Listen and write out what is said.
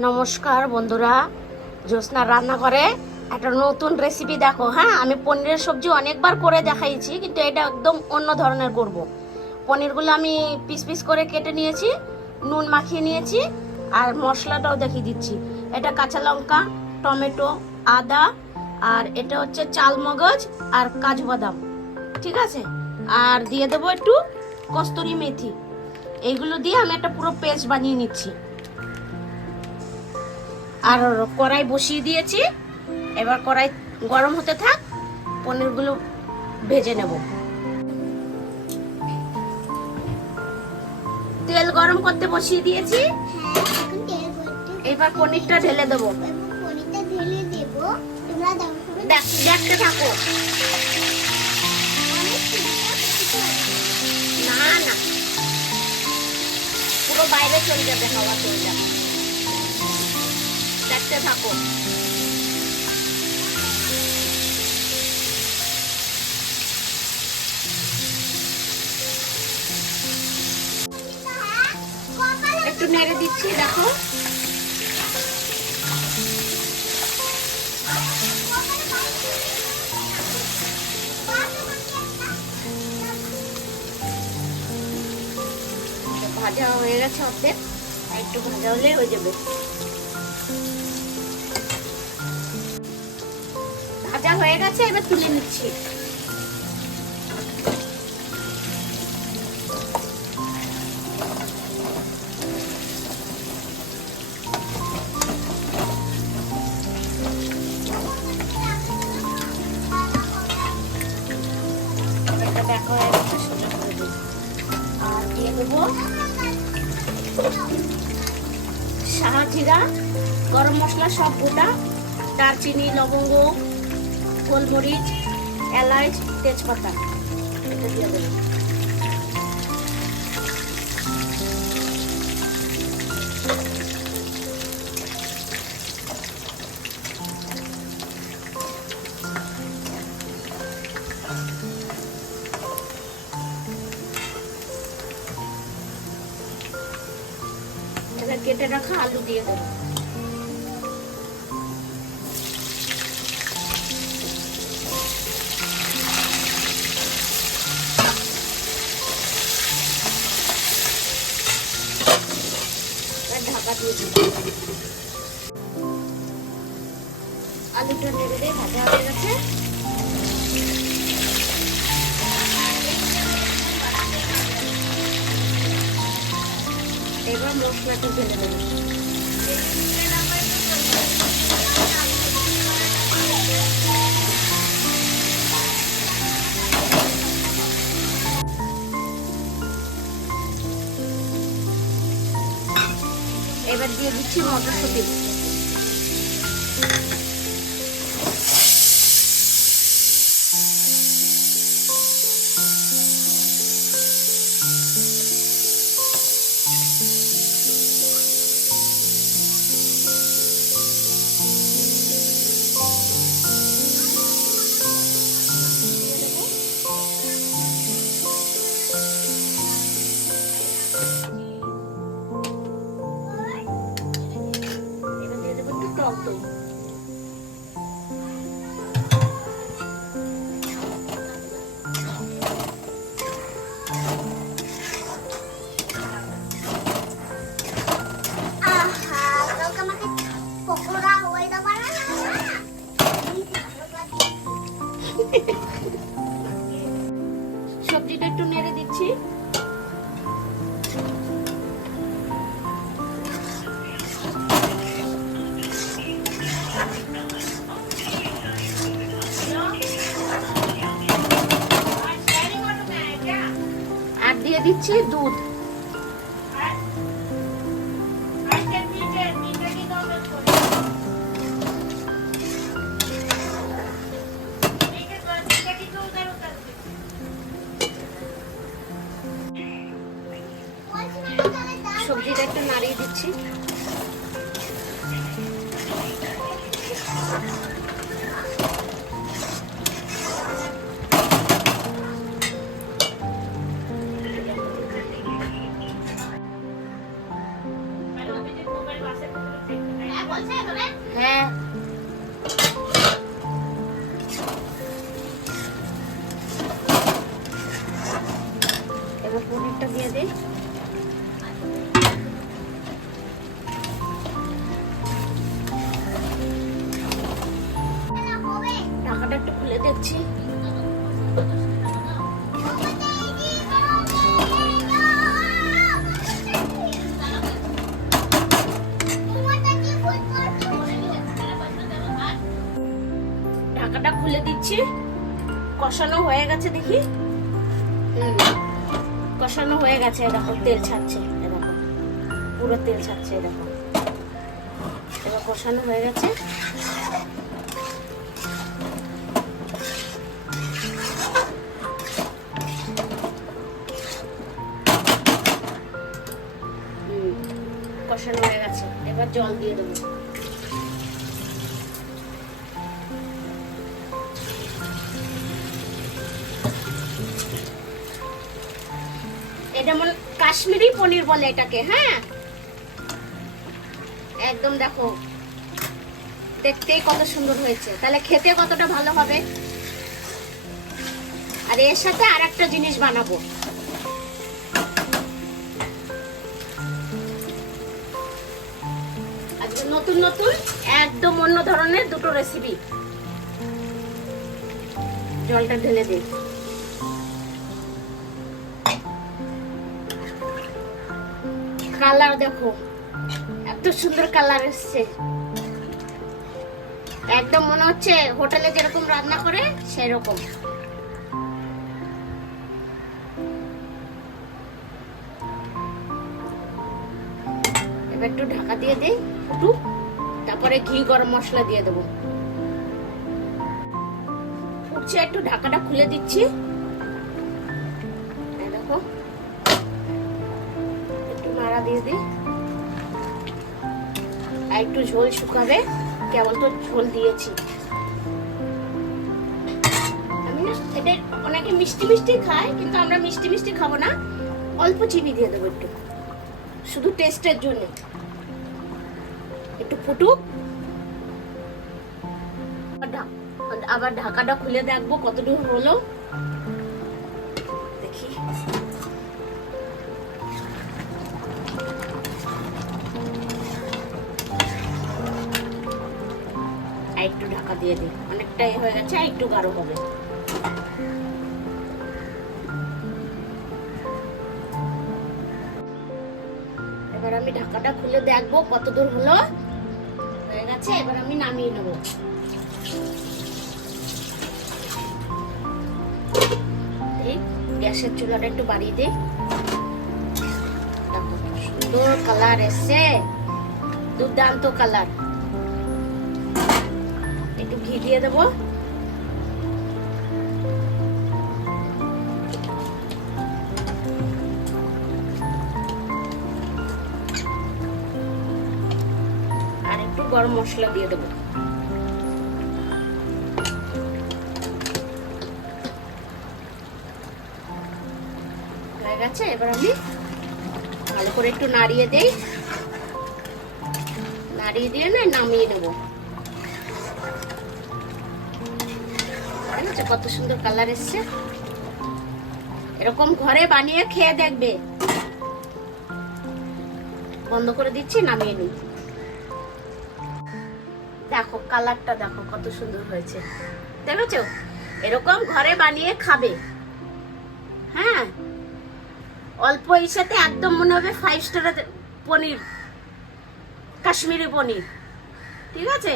নমস্কার বন্ধুরা, জ্যোৎস্না রান্না করে একটা নতুন রেসিপি দেখো। হ্যাঁ, আমি পনিরের সবজি অনেকবার করে দেখাইছি, কিন্তু এটা একদম অন্য ধরনের করব। পনিরগুলো আমি পিস পিস করে কেটে নিয়েছি, নুন মাখিয়ে নিয়েছি, আর মশলাটাও দেখিয়ে দিচ্ছি। এটা কাঁচা লঙ্কা, টমেটো, আদা, আর এটা হচ্ছে চাল মগজ আর কাজু বাদাম, ঠিক আছে। আর দিয়ে দেবো একটু কস্তুরি মেথি। এইগুলো দিয়ে আমি একটা পুরো পেস্ট বানিয়ে নিচ্ছি। আর কড়াই বসিয়ে দিয়েছি, এবার কড়াই গরম হতে থাক, পনিরগুলো ভেজে নেব। তেল গরম করতে বসিয়ে দিয়েছি, এবার পনিরটা ঢেলে দেবো। দেখতে থাকো। না না, পুরো বাইরে চলে যাবে, হাওয়া চলে যাবে। দেখতে থাকো। একটু নেড়ে দিচ্ছি, দেখো। ভাজা হয়ে গেছে অর্ধেক, একটু ভাজা হলে হয়ে যাবে। ভাজা হয়ে গেছে, এবার তুলে নিচ্ছি। দেখা হয়ে গেছে, সোজা করে দেবো। আর দিয়ে দেবো শাহজিরা, গরম মশলা সব গোটা, দারচিনি, লবঙ্গ, গোলমরিচ, এলাচ, তেজপাতা, এটা দিয়ে দেবো। এবার কেটে রাখা আলু দিয়ে দেবো। ঢাকা দিয়ে দেবো। আলুটা নেড়ে দিয়ে ভাজা হয়ে গেছে। এবার মশলাটা ঢেলে দেবো। এবার দিয়ে দিচ্ছি মটরশুঁটি। টক দই। সবজিটা একটু নেড়ে দিচ্ছি। আর দিয়ে দিচ্ছি দুধ। সবজিটা একটু নাড়িয়ে দিচ্ছি। হ্যাঁ, এবার পনিরটা দিয়ে দিই। ঢাকাটা একটু খুলে দেখছি। ঢাকাটা খুলে দিচ্ছি। কষানো হয়ে গেছে দেখি। কষানো হয়ে গেছে, দেখো তেল ছাড়ছে, দেখো পুরো তেল ছাড়ছে, দেখো এবার কষানো হয়ে গেছে। কষানো হয়ে গেছে, এবার জল দিয়ে দেবো। এটা মনে কাশ্মীরি পনির বলে এটাকে। হ্যাঁ, একদম দেখো দেখতেই কত সুন্দর হয়েছে, তাহলে খেতে কতটা ভালো হবে। আর এর সাথে আর একটা জিনিস বানাবো। আজকে নতুন নতুন একদম অন্য ধরনের দুটো রেসিপি। জলটা ঢেলে দিই। কালার দেখো, এত সুন্দর কালার এসছে, একদম মনে হচ্ছে হোটেলে যেরকম রান্না করে সেরকম। এবার একটু ঢাকা দিয়ে দিই ফুটুক, তারপরে ঘি গরম মশলা দিয়ে দেবো। ফুটছে, একটু ঢাকাটা খুলে দিচ্ছি। দেখো একটু নাড়া দিয়ে দিই। আর একটু ঝোল শুকাবে, কেবল তো ঝোল দিয়েছি আমি। না এটা অনেকে মিষ্টি মিষ্টি খায়, কিন্তু আমরা মিষ্টি মিষ্টি খাবো না, অল্প চিনি দিয়ে দেবো একটু, শুধু টেস্টের জন্য। একটু ফুটুক, আবার ঢাকাটা খুলে দেখবো কতটুকু হলো দেখি। একটু ঢাকা দিয়ে দিই, অনেকটাই হয়ে গেছে, একটু গাঢ় হবে। এবার আমি ঢাকাটা খুলে দেখবো কতদূর হলো। হয়ে গেছে, এবার আমি নামিয়ে নেব। গ্যাসের চুলাটা একটু বাড়িয়ে দিই। সুন্দর কালার এসছে, দুর্দান্ত কালার। একটু ঘি দিয়ে দেবো। আর একটু গরম মশলা দিয়ে দেবো। হয়ে গেছে, এবার আমি ভালো করে একটু নাড়িয়ে দেই। নাড়িয়ে দিয়ে না নামিয়ে নেবো। কত সুন্দর কালার এসছে, এরকম ঘরে বানিয়ে খেয়ে দেখবে। বন্ধ করে দিচ্ছি, নামিয়ে নিই। দেখো কালারটা দেখো কত সুন্দর হয়েছে, দেখেছো? এরকম ঘরে বানিয়ে খাবে। হ্যাঁ, অল্প ইসেতে একদম মনে হবে 5 স্টার পনির, কাশ্মীরি পনির। ঠিক আছে।